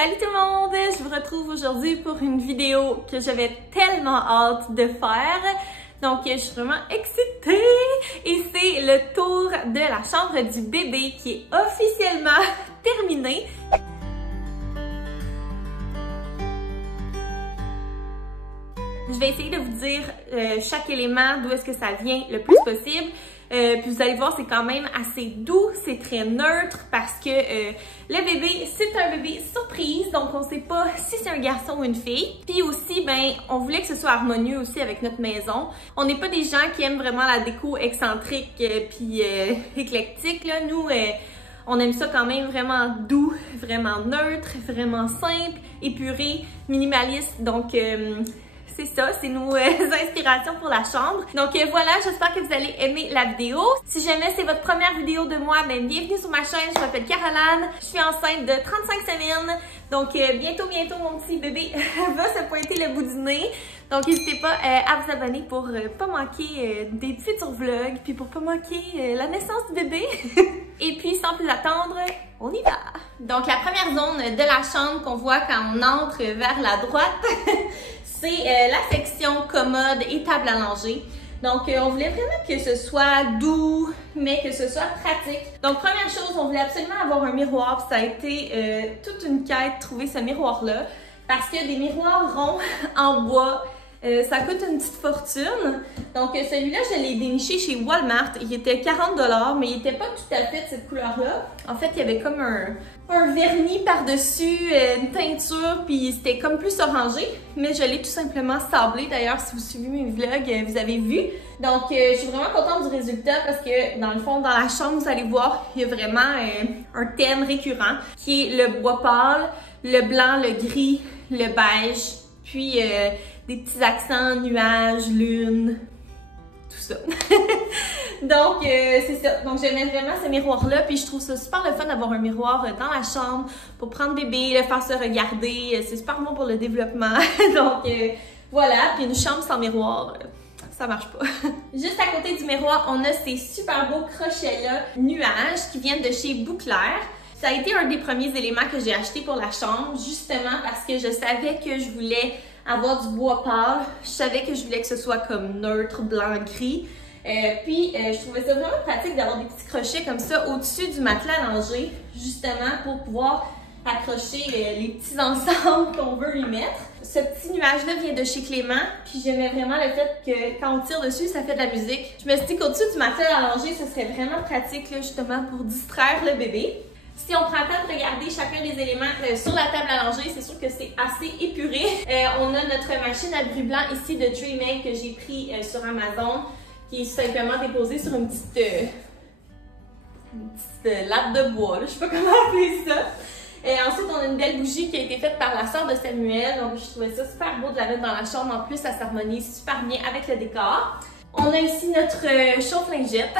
Salut tout le monde! Je vous retrouve aujourd'hui pour une vidéo que j'avais tellement hâte de faire. Donc, je suis vraiment excitée! Et c'est le tour de la chambre du bébé qui est officiellement terminé. Je vais essayer de vous dire chaque élément, d'où est-ce que ça vient le plus possible. Puis vous allez voir, c'est quand même assez doux, c'est très neutre parce que le bébé, c'est un bébé surprise, donc on sait pas si c'est un garçon ou une fille. Puis aussi, ben, on voulait que ce soit harmonieux aussi avec notre maison. On n'est pas des gens qui aiment vraiment la déco excentrique puis éclectique, là. Nous, on aime ça quand même vraiment doux, vraiment neutre, vraiment simple, épuré, minimaliste, donc... c'est ça, c'est nos inspirations pour la chambre. Donc voilà, j'espère que vous allez aimer la vidéo. Si jamais c'est votre première vidéo de moi, ben bienvenue sur ma chaîne. Je m'appelle Caroline, je suis enceinte de 35 semaines. Donc bientôt mon petit bébé va se pointer le bout du nez. Donc n'hésitez pas à vous abonner pour pas manquer des futurs vlogs, puis pour pas manquer la naissance du bébé. Et puis sans plus attendre, on y va! Donc la première zone de la chambre qu'on voit quand on entre vers la droite, c'est la section commode et table à langer. Donc, on voulait vraiment que ce soit doux, mais que ce soit pratique. Donc, première chose, on voulait absolument avoir un miroir. Puis ça a été toute une quête de trouver ce miroir-là. Parce que des miroirs ronds en bois, ça coûte une petite fortune. Donc, celui-là, je l'ai déniché chez Walmart. Il était 40 $, mais il n'était pas tout à fait de cette couleur-là. En fait, il y avait comme un vernis par-dessus, une teinture, puis c'était comme plus orangé. Mais je l'ai tout simplement sablé. D'ailleurs, si vous suivez mes vlogs, vous avez vu. Donc, je suis vraiment contente du résultat parce que, dans le fond, dans la chambre, vous allez voir, il y a vraiment un thème récurrent qui est le bois pâle, le blanc, le gris, le beige, puis des petits accents, nuages, lune, tout ça. Donc, c'est ça. Donc, j'aimais vraiment ce miroir-là, puis je trouve ça super le fun d'avoir un miroir dans la chambre pour prendre bébé, le faire se regarder. C'est super bon pour le développement. Donc, voilà. Puis une chambre sans miroir, ça marche pas. Juste à côté du miroir, on a ces super beaux crochets-là, nuages, qui viennent de chez Bouclair. Ça a été un des premiers éléments que j'ai acheté pour la chambre, justement parce que je savais que je voulais avoir du bois pâle. Je savais que je voulais que ce soit comme neutre, blanc, gris. Puis, je trouvais ça vraiment pratique d'avoir des petits crochets comme ça au-dessus du matelas à langer, justement pour pouvoir accrocher les petits ensembles qu'on veut y mettre. Ce petit nuage-là vient de chez Clément, puis j'aimais vraiment le fait que quand on tire dessus, ça fait de la musique. Je me suis dit qu'au-dessus du matelas à langer, ce serait vraiment pratique là, justement pour distraire le bébé. Si on prend le temps de regarder chacun des éléments sur la table à langer, c'est sûr que c'est assez épuré. On a notre machine à bruit blanc ici de Dreamake que j'ai pris sur Amazon, qui est simplement déposée sur une petite latte de bois, là. Je sais pas comment appeler ça. Ensuite, on a une belle bougie qui a été faite par la sœur de Samuel, donc je trouvais ça super beau de la mettre dans la chambre. En plus, ça s'harmonise super bien avec le décor. On a ici notre chauffe-lingette,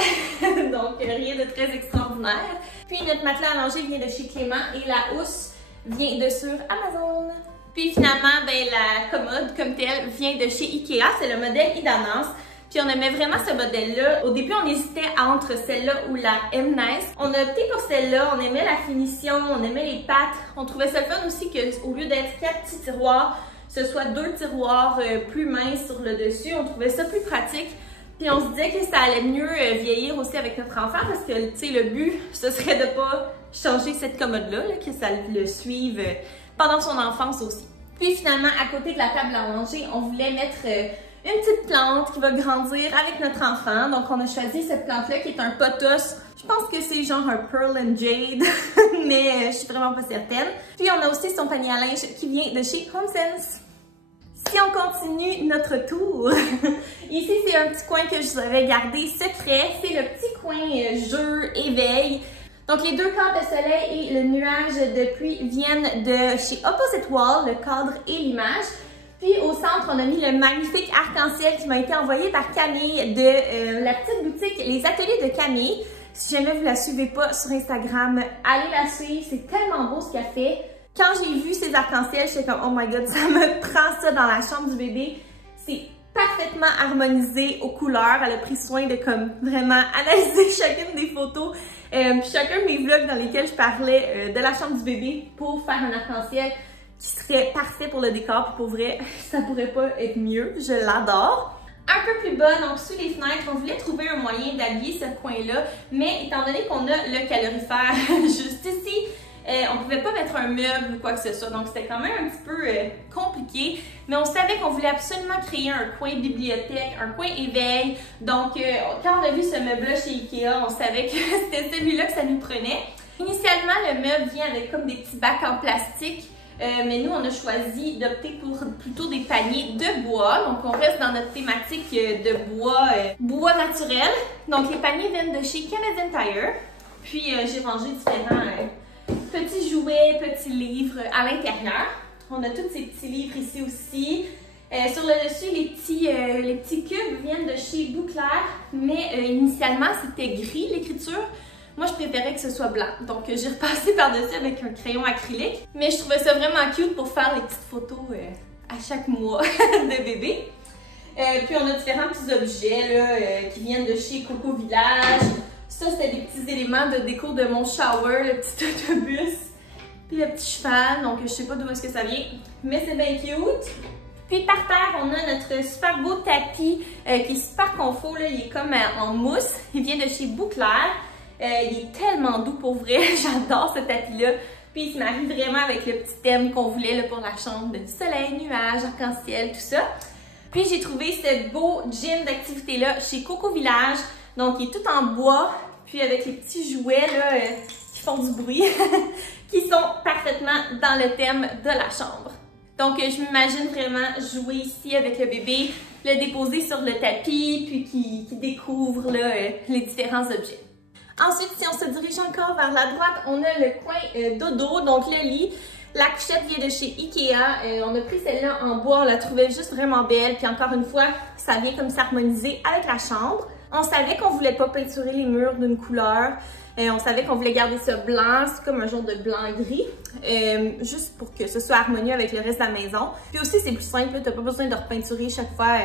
donc rien de très extraordinaire. Puis notre matelas à langer vient de chez Clément et la housse vient de sur Amazon. Puis finalement, ben, la commode comme telle vient de chez Ikea, c'est le modèle Idanas. Puis on aimait vraiment ce modèle-là. Au début, on hésitait entre celle-là ou la M-Nice. On a opté pour celle-là, on aimait la finition, on aimait les pattes. On trouvait ça fun aussi qu'au lieu d'être 4 petits tiroirs, ce soit 2 tiroirs plus minces sur le dessus. On trouvait ça plus pratique. Puis on se disait que ça allait mieux vieillir aussi avec notre enfant parce que, tu sais, le but, ce serait de pas changer cette commode-là, que ça le suive pendant son enfance aussi. Puis finalement, à côté de la table à manger, on voulait mettre une petite plante qui va grandir avec notre enfant. Donc on a choisi cette plante-là qui est un pothos. Je pense que c'est genre un Pearl and Jade, mais je suis vraiment pas certaine. Puis on a aussi son panier à linge qui vient de chez HomeSense. Si on continue notre tour, ici c'est un petit coin que je vous avais gardé secret, c'est le petit coin jeu, éveil. Donc les deux cadres de soleil et le nuage de pluie viennent de chez Opposite Wall, le cadre et l'image. Puis au centre, on a mis le magnifique arc-en-ciel qui m'a été envoyé par Camille de la petite boutique Les Ateliers de Camille. Si jamais vous la suivez pas sur Instagram, allez la suivre, c'est tellement beau ce qu'elle fait. Quand j'ai vu ces arcs-en-ciel, j'étais comme « Oh my God, ça me prend ça dans la chambre du bébé ». C'est parfaitement harmonisé aux couleurs. Elle a pris soin de comme vraiment analyser chacune des photos Puis chacun de mes vlogs dans lesquels je parlais de la chambre du bébé pour faire un arc-en-ciel qui serait parfait pour le décor. Puis pour vrai, ça pourrait pas être mieux. Je l'adore. Un peu plus bas, donc sous les fenêtres, on voulait trouver un moyen d'habiller ce coin-là, mais étant donné qu'on a le calorifère juste ici, on pouvait pas mettre un meuble ou quoi que ce soit, donc c'était quand même un petit peu compliqué, mais on savait qu'on voulait absolument créer un coin bibliothèque, un coin éveil, donc quand on a vu ce meuble-là chez Ikea, on savait que c'était celui-là que ça nous prenait. Initialement, le meuble vient avec comme des petits bacs en plastique, mais nous, on a choisi d'opter pour plutôt des paniers de bois. Donc, on reste dans notre thématique de bois naturel. Donc, les paniers viennent de chez Canadian Tire. Puis, j'ai rangé différents petits jouets, petits livres à l'intérieur. On a tous ces petits livres ici aussi. Sur le dessus, les petits cubes viennent de chez Bouclair, mais initialement, c'était gris l'écriture. Moi, je préférais que ce soit blanc, donc j'ai repassé par-dessus avec un crayon acrylique. Mais je trouvais ça vraiment cute pour faire les petites photos à chaque mois de bébé. Puis on a différents petits objets là, qui viennent de chez Coco Village. Ça, c'était des petits éléments de déco de mon shower, le petit autobus, puis le petit cheval. Donc, je sais pas d'où est-ce que ça vient, mais c'est bien cute. Puis par terre, on a notre super beau tapis qui est super confort. Là. Il est comme en mousse. Il vient de chez Bouclair. Il est tellement doux pour vrai, j'adore ce tapis-là. Puis il se marie vraiment avec le petit thème qu'on voulait là, pour la chambre, de soleil, nuages, arc-en-ciel, tout ça. Puis j'ai trouvé ce beau gym d'activité-là chez Coco Village. Donc il est tout en bois, puis avec les petits jouets là, qui font du bruit, qui sont parfaitement dans le thème de la chambre. Donc je m'imagine vraiment jouer ici avec le bébé, le déposer sur le tapis, puis qui découvre là, les différents objets. Ensuite, si on se dirige encore vers la droite, on a le coin dodo, donc le lit. La couchette vient de chez Ikea. On a pris celle-là en bois, on la trouvait juste vraiment belle. Puis encore une fois, ça vient comme s'harmoniser avec la chambre. On savait qu'on voulait pas peinturer les murs d'une couleur. On savait qu'on voulait garder ça blanc, c'est comme un genre de blanc-gris, juste pour que ce soit harmonieux avec le reste de la maison. Puis aussi, c'est plus simple, tu n'as pas besoin de repeinturer chaque fois,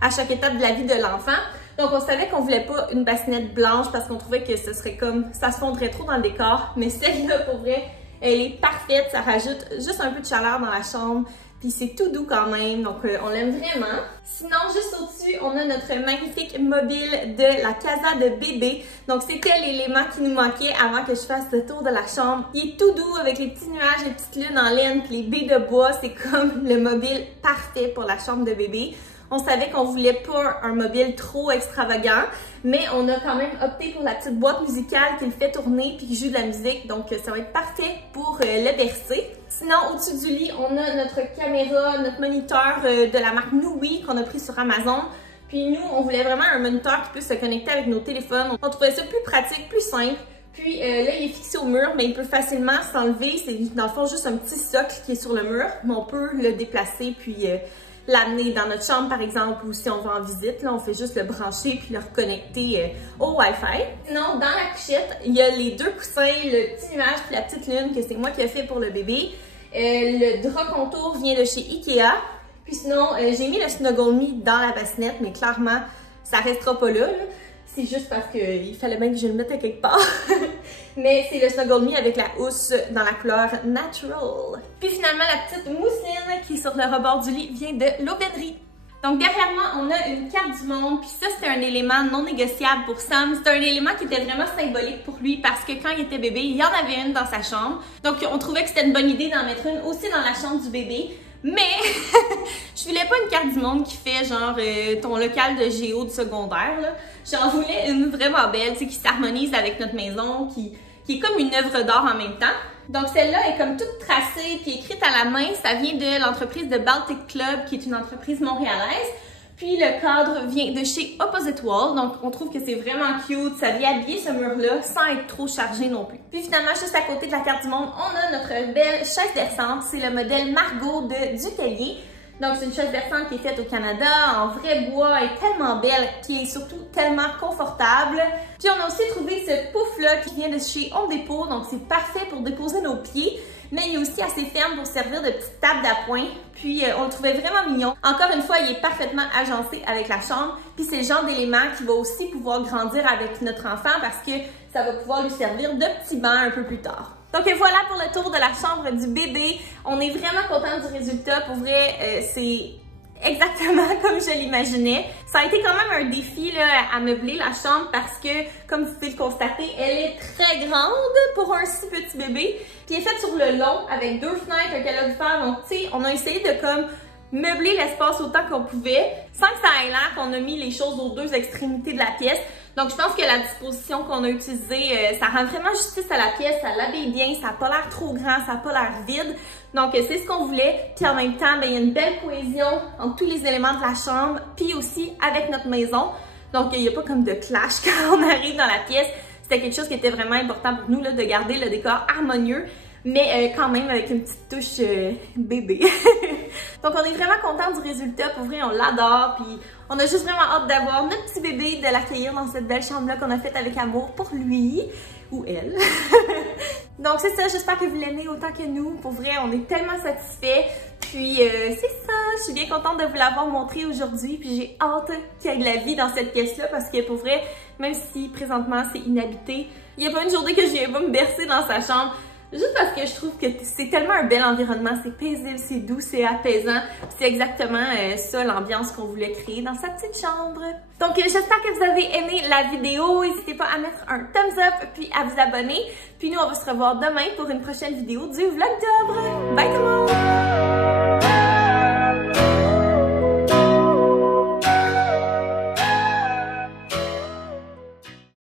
à chaque étape de la vie de l'enfant. Donc, on savait qu'on voulait pas une bassinette blanche parce qu'on trouvait que ce serait comme, ça se fondrait trop dans le décor. Mais celle-là, pour vrai, elle est parfaite, ça rajoute juste un peu de chaleur dans la chambre. Puis c'est tout doux quand même, donc on l'aime vraiment. Sinon, juste au-dessus, on a notre magnifique mobile de la casa de bébé. Donc c'était l'élément qui nous manquait avant que je fasse le tour de la chambre. Il est tout doux avec les petits nuages, les petites lunes en laine, puis les baies de bois. C'est comme le mobile parfait pour la chambre de bébé. On savait qu'on voulait pas un mobile trop extravagant, mais on a quand même opté pour la petite boîte musicale qui le fait tourner puis qui joue de la musique, donc ça va être parfait pour le bercer. Sinon, au-dessus du lit, on a notre caméra, notre moniteur de la marque Nui qu'on a pris sur Amazon. Puis nous, on voulait vraiment un moniteur qui puisse se connecter avec nos téléphones. On trouvait ça plus pratique, plus simple. Puis là, il est fixé au mur, mais il peut facilement s'enlever. C'est dans le fond juste un petit socle qui est sur le mur, mais on peut le déplacer puis l'amener dans notre chambre, par exemple, ou si on va en visite, là, on fait juste le brancher puis le reconnecter au Wi-Fi. Sinon, dans la couchette, il y a les deux coussins, le petit nuage puis la petite lune que c'est moi qui ai fait pour le bébé. Le drap contour vient de chez Ikea. Puis sinon, j'ai mis le Snuggle Me dans la bassinette, mais clairement, ça restera pas là. C'est juste parce qu'il fallait bien que je le mette à quelque part. Mais c'est le Snuggle Me avec la housse dans la couleur Natural. Puis finalement, la petite mousseline qui est sur le rebord du lit vient de l'Aubainerie. Donc derrière moi, on a une carte du monde. Puis ça, c'est un élément non négociable pour Sam. C'est un élément qui était vraiment symbolique pour lui parce que quand il était bébé, il y en avait une dans sa chambre. Donc on trouvait que c'était une bonne idée d'en mettre une aussi dans la chambre du bébé. Mais je voulais pas une carte du monde qui fait genre ton local de géo du secondaire. J'en voulais une vraiment belle, tu sais, qui s'harmonise avec notre maison, qui est comme une œuvre d'art en même temps. Donc celle-là est comme toute tracée puis écrite à la main. Ça vient de l'entreprise de Baltic Club, qui est une entreprise montréalaise. Puis le cadre vient de chez Opposite Wall, donc on trouve que c'est vraiment cute, ça vient habiller ce mur-là sans être trop chargé non plus. Puis finalement, juste à côté de la carte du monde, on a notre belle chaise berçante, c'est le modèle Margot de Dutellier. Donc c'est une chaise berçante qui est faite au Canada, en vrai bois, elle est tellement belle, qui est surtout tellement confortable. Puis on a aussi trouvé ce pouf-là qui vient de chez Home Depot, donc c'est parfait pour déposer nos pieds. mais il est aussi assez ferme pour servir de petite table d'appoint. Puis on le trouvait vraiment mignon. Encore une fois, il est parfaitement agencé avec la chambre. Puis c'est le genre d'élément qui va aussi pouvoir grandir avec notre enfant parce que ça va pouvoir lui servir de petit banc un peu plus tard. Donc voilà pour le tour de la chambre du bébé. On est vraiment content du résultat. Pour vrai, c'est exactement comme je l'imaginais. Ça a été quand même un défi là, à meubler la chambre parce que, comme vous pouvez le constater, elle est très grande pour un si petit bébé. Puis elle est faite sur le long avec 2 fenêtres, un calorifère. Donc tu sais, on a essayé de comme meubler l'espace autant qu'on pouvait sans que ça ait l'air qu'on a mis les choses aux 2 extrémités de la pièce. Donc je pense que la disposition qu'on a utilisée, ça rend vraiment justice à la pièce, ça l'habille bien, ça n'a pas l'air trop grand, ça n'a pas l'air vide. Donc c'est ce qu'on voulait. Puis en même temps, il y a une belle cohésion entre tous les éléments de la chambre, puis aussi avec notre maison. Donc il n'y a pas comme de clash quand on arrive dans la pièce. C'était quelque chose qui était vraiment important pour nous là, de garder le décor harmonieux, mais quand même avec une petite touche bébé. Donc on est vraiment content du résultat, pour vrai on l'adore, puis on a juste vraiment hâte d'avoir notre petit bébé, de l'accueillir dans cette belle chambre-là qu'on a faite avec amour pour lui, ou elle. Donc c'est ça, j'espère que vous l'aimez autant que nous, pour vrai on est tellement satisfaits. Puis c'est ça, je suis bien contente de vous l'avoir montré aujourd'hui, puis j'ai hâte qu'il y ait de la vie dans cette pièce-là, parce que pour vrai, même si présentement c'est inhabité, il n'y a pas une journée que je viens pas me bercer dans sa chambre. Juste parce que je trouve que c'est tellement un bel environnement, c'est paisible, c'est doux, c'est apaisant. C'est exactement ça l'ambiance qu'on voulait créer dans sa petite chambre. Donc j'espère que vous avez aimé la vidéo. N'hésitez pas à mettre un thumbs up puis à vous abonner. Puis nous on va se revoir demain pour une prochaine vidéo du Vlogtober. Bye tout le monde!